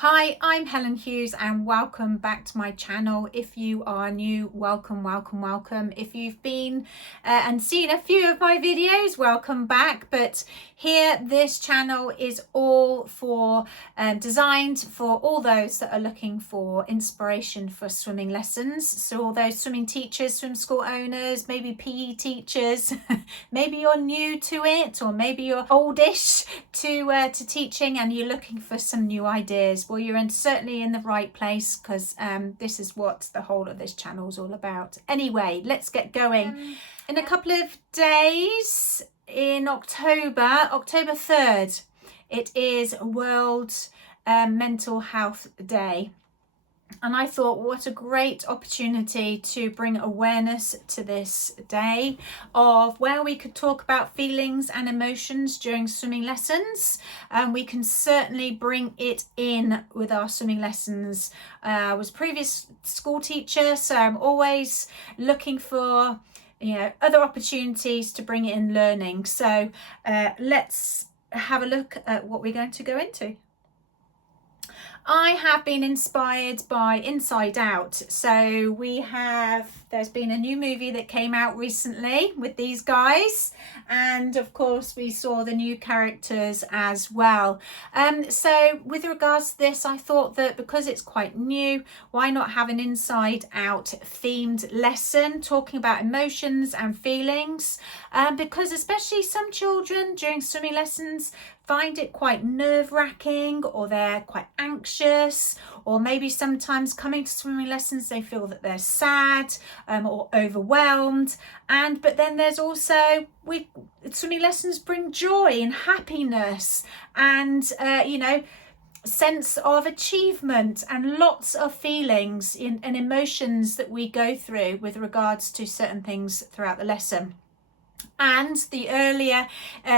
Hi, I'm Helen Hughes and welcome back to my channel. If you are new, welcome, welcome, welcome. If you've been and seen a few of my videos, welcome back. But here, this channel is all for designed for all those that are looking for inspiration for swimming lessons. So all those swimming teachers, swim school owners, maybe PE teachers, maybe you're new to it, or maybe you're oldish to teaching and you're looking for some new ideas. Well, you're certainly in the right place, because this is what the whole of this channel is all about. Anyway, let's get going. In a couple of days, in October 3rd, it is World Mental Health Day. And I thought, what a great opportunity to bring awareness to this day of where we could talk about feelings and emotions during swimming lessons. We can certainly bring it in with our swimming lessons. I was a previous school teacher, so I'm always looking for other opportunities to bring it in learning. So let's have a look at what we're going to go into. I have been inspired by Inside Out. So there's been a new movie that came out recently with these guys. And of course we saw the new characters as well. So with regards to this, I thought that because it's quite new, why not have an Inside Out themed lesson talking about emotions and feelings? Because especially some children during swimming lessons find it quite nerve-wracking, or they're quite anxious, or maybe sometimes coming to swimming lessons they feel that they're sad or overwhelmed. But then there's also swimming lessons bring joy and happiness and sense of achievement and lots of feelings and emotions that we go through with regards to certain things throughout the lesson. And the earlier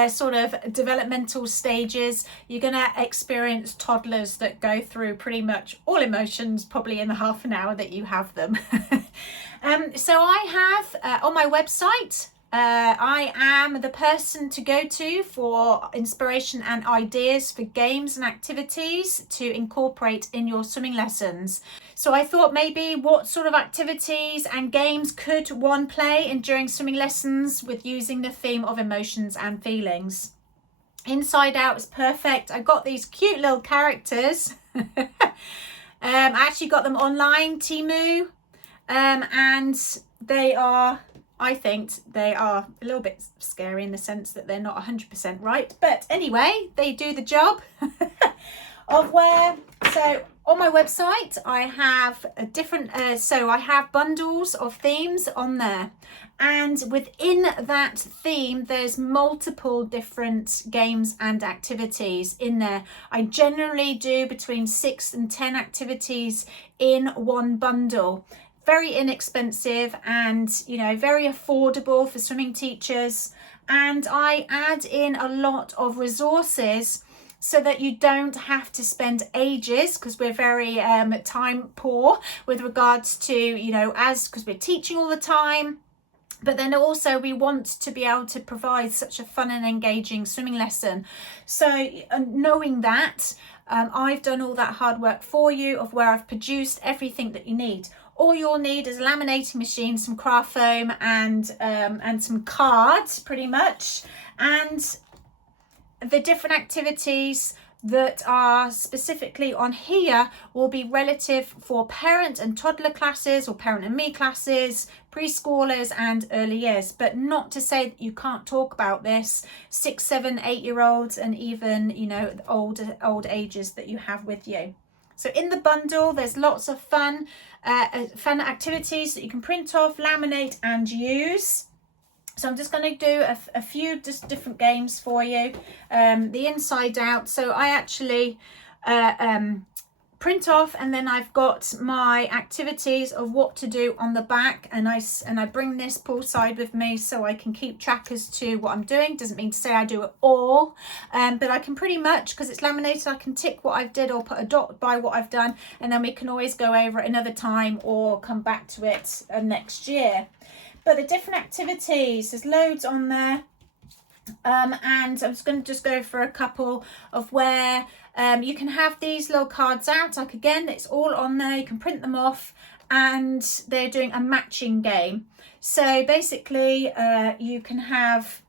sort of developmental stages, you're going to experience toddlers that go through pretty much all emotions probably in the half an hour that you have them. So I have on my website, I am the person to go to for inspiration and ideas for games and activities to incorporate in your swimming lessons. So I thought maybe what sort of activities and games could one play during swimming lessons with using the theme of emotions and feelings. Inside Out is perfect. I got these cute little characters. I actually got them online, Temu, and I think they are a little bit scary in the sense that they're not 100% right. But anyway, they do the job So on my website, I have a different, so I have bundles of themes on there. And within that theme, there's multiple different games and activities in there. I generally do between 6 and 10 activities in one bundle. Very inexpensive and very affordable for swimming teachers, and I add in a lot of resources so that you don't have to spend ages, because we're very time poor with regards to because we're teaching all the time. But then also we want to be able to provide such a fun and engaging swimming lesson. So knowing that, I've done all that hard work for you of where I've produced everything that you need. All you'll need is a laminating machine, some craft foam, and some cards, pretty much. And the different activities that are specifically on here will be relative for parent and toddler classes, or parent and me classes, preschoolers and early years. But not to say that you can't talk about this 6, 7, 8-year-olds and even old ages that you have with you. So in the bundle, there's lots of fun activities that you can print off, laminate and use. So I'm just going to do a few just different games for you. The Inside Out. So I actually print off, and then I've got my activities of what to do on the back, and I bring this poolside with me so I can keep track as to what I'm doing. Doesn't mean to say I do it all, but I can pretty much, because it's laminated, I can tick what I've did or put a dot by what I've done, and then we can always go over it another time or come back to it next year. But the different activities, there's loads on there. And I'm just going to go for a couple of where You can have these little cards out, like again, it's all on there, you can print them off, and they're doing a matching game. So basically you can have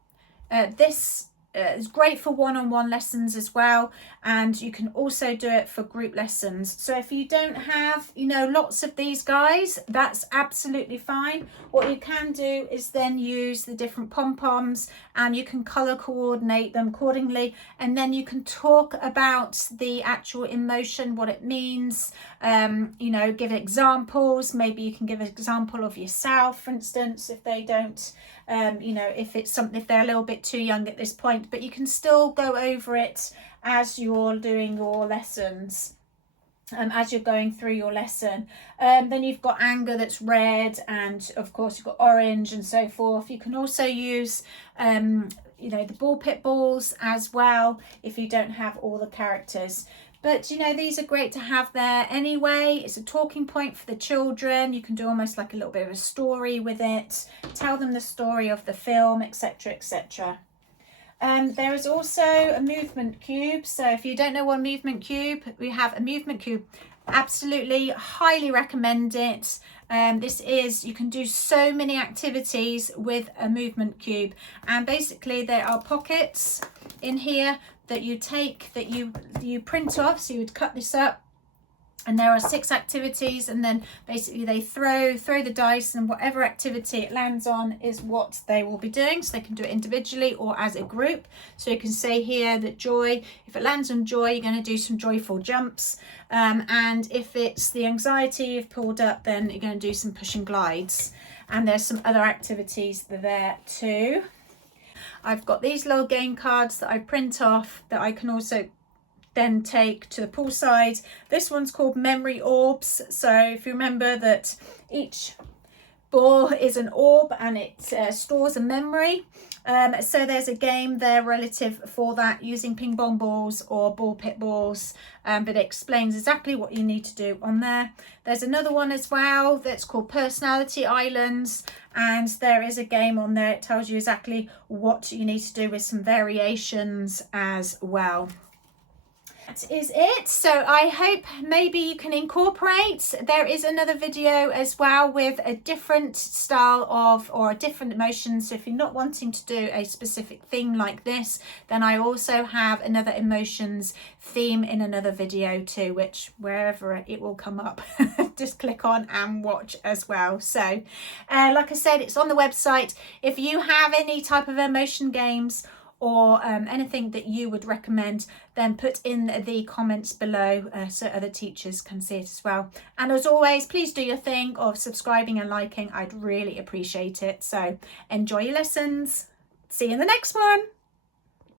this. It's great for one-on-one lessons as well, and you can also do it for group lessons. So if you don't have, you know, lots of these guys, that's absolutely fine. What you can do is then use the different pom-poms, and you can color coordinate them accordingly, and then you can talk about the actual emotion, what it means, you know, give examples. Maybe you can give an example of yourself, for instance, if they don't you know, if it's something, if they're a little bit too young at this point, but you can still go over it as you're doing your lessons, as you're going through your lesson. Then you've got anger, that's red, and of course you've got orange and so forth. You can also use you know, the ball pit balls as well if you don't have all the characters. But, you know, these are great to have there anyway. It's a talking point for the children. You can do almost like a little bit of a story with it. Tell them the story of the film, etc., etc. There is also a movement cube. So if you don't know what a movement cube, we have a movement cube. Absolutely, highly recommend it. This is, you can do so many activities with a movement cube. And basically there are pockets in here that you take, that you print off. So you would cut this up, and there are 6 activities, and then basically they throw the dice, and whatever activity it lands on is what they will be doing. So they can do it individually or as a group. So you can say here that joy, if it lands on joy, you're going to do some joyful jumps, and if it's the anxiety you've pulled up, then you're going to do some push and glides. And there's some other activities there too. I've got these little game cards that I print off that I can also then take to the poolside. This one's called Memory Orbs. So if you remember that each ball is an orb, and it stores a memory. So there's a game there relative for that, using ping pong balls or ball pit balls, but it explains exactly what you need to do on there. There's another one as well that's called Personality Islands, and there is a game on there. It tells you exactly what you need to do with some variations as well. That is it. So I hope maybe you can incorporate. There is another video as well with a different style of, or a different emotion. So if you're not wanting to do a specific thing like this, then I also have another emotions theme in another video too, which wherever it will come up, just click on and watch as well. So like I said, it's on the website. If you have any type of emotion games or anything that you would recommend, then put in the comments below so other teachers can see it as well. And as always, please do your thing of subscribing and liking. I'd really appreciate it. So enjoy your lessons. See you in the next one.